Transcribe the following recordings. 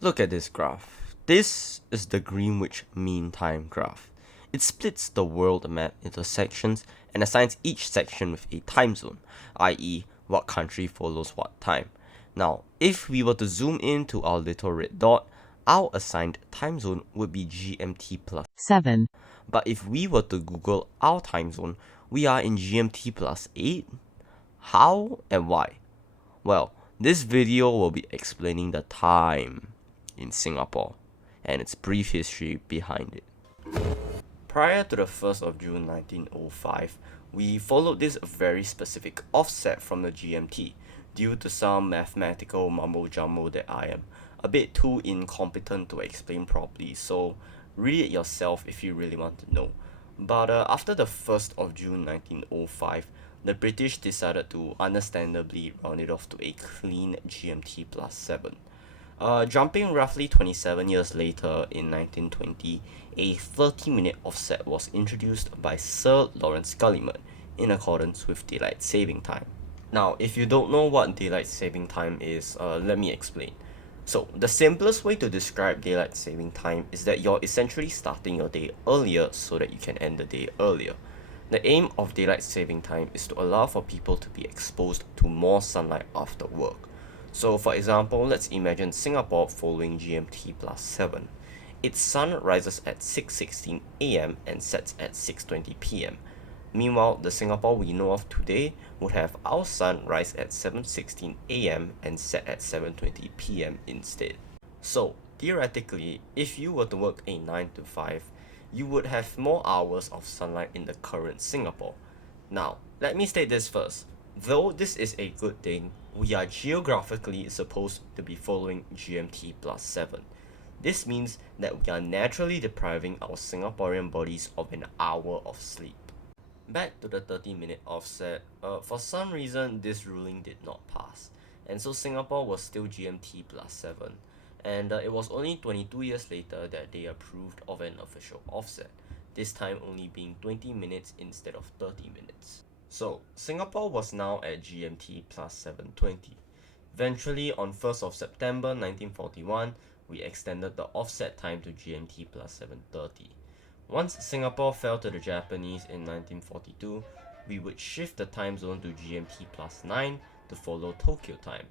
Look at this graph. This is the Greenwich Mean Time graph. It splits the world map into sections and assigns each section with a time zone, i.e. what country follows what time. Now, if we were to zoom in to our little red dot, our assigned time zone would be GMT plus 7. But if we were to Google our time zone, we are in GMT plus 8. How and why? Well, this video will be explaining the time in Singapore and its brief history behind it. Prior to the 1st of June 1905, we followed this very specific offset from the GMT due to some mathematical mumbo-jumbo that I am a bit too incompetent to explain properly, so read it yourself if you really want to know. But after the 1st of June 1905, the British decided to understandably round it off to a clean GMT plus 7. Jumping roughly 27 years later in 1920, a 30-minute offset was introduced by Sir Lawrence Gulliman in accordance with daylight saving time. Now, if you don't know what daylight saving time is, let me explain. So, the simplest way to describe daylight saving time is that you're essentially starting your day earlier so that you can end the day earlier. The aim of daylight saving time is to allow for people to be exposed to more sunlight after work. So for example, let's imagine Singapore following GMT plus 7. Its sun rises at 6:16 am and sets at 6:20 pm. Meanwhile, the Singapore we know of today would have our sun rise at 7:16 am and set at 7:20 pm instead. So theoretically, if you were to work a 9 to 5, you would have more hours of sunlight in the current Singapore. Now, let me state this first. Though this is a good thing, we are geographically supposed to be following GMT plus 7. This means that we are naturally depriving our Singaporean bodies of an hour of sleep. Back to the 30-minute offset, for some reason this ruling did not pass, and so Singapore was still GMT plus 7, and it was only 22 years later that they approved of an official offset, this time only being 20 minutes instead of 30 minutes. So, Singapore was now at GMT plus 7:20. Eventually, on 1st of September 1941, we extended the offset time to GMT plus 7:30. Once Singapore fell to the Japanese in 1942, we would shift the time zone to GMT plus 9 to follow Tokyo time.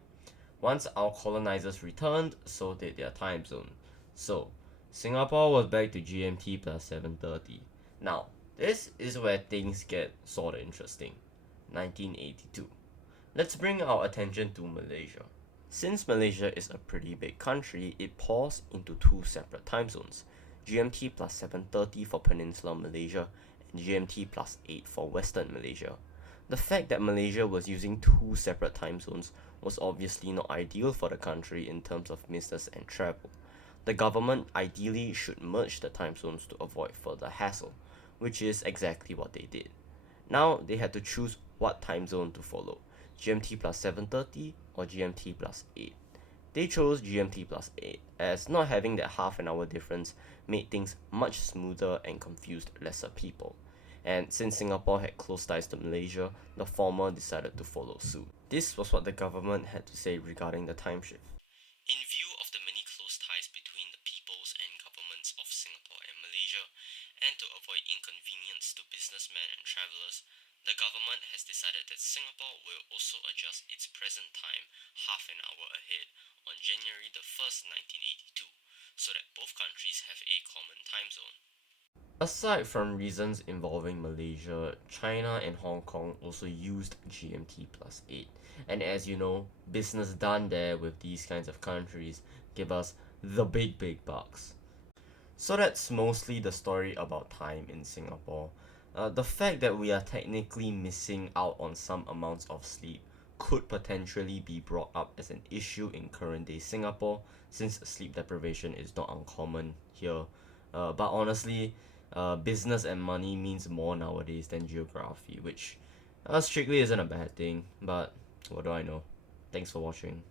Once our colonizers returned, so did their time zone. So, Singapore was back to GMT plus 7:30. Now, this is where things get sorta interesting. 1982. Let's bring our attention to Malaysia. Since Malaysia is a pretty big country, it falls into two separate time zones, GMT plus 7:30 for Peninsular Malaysia and GMT plus 8 for Western Malaysia. The fact that Malaysia was using two separate time zones was obviously not ideal for the country in terms of business and travel. The government ideally should merge the time zones to avoid further hassle, which is exactly what they did. Now they had to choose what time zone to follow, GMT plus 7:30 or GMT plus 8. They chose GMT plus 8 as not having that half an hour difference made things much smoother and confused lesser people. And since Singapore had close ties to Malaysia, the former decided to follow suit. This was what the government had to say regarding the time shift. In view of the many close ties between the peoples and governments of Singapore and Malaysia, and to avoid inconvenience to businessmen and travelers, the government has decided that Singapore will also adjust its present time half an hour ahead on January the 1st, 1982, so that both countries have a common time zone. Aside from reasons involving Malaysia, China and Hong Kong also used GMT plus 8. And as you know, business done there with these kinds of countries give us the big bucks. So that's mostly the story about time in Singapore. The fact that we are technically missing out on some amounts of sleep could potentially be brought up as an issue in current day Singapore, since sleep deprivation is not uncommon here. But honestly, business and money means more nowadays than geography, which strictly isn't a bad thing, but what do I know? Thanks for watching.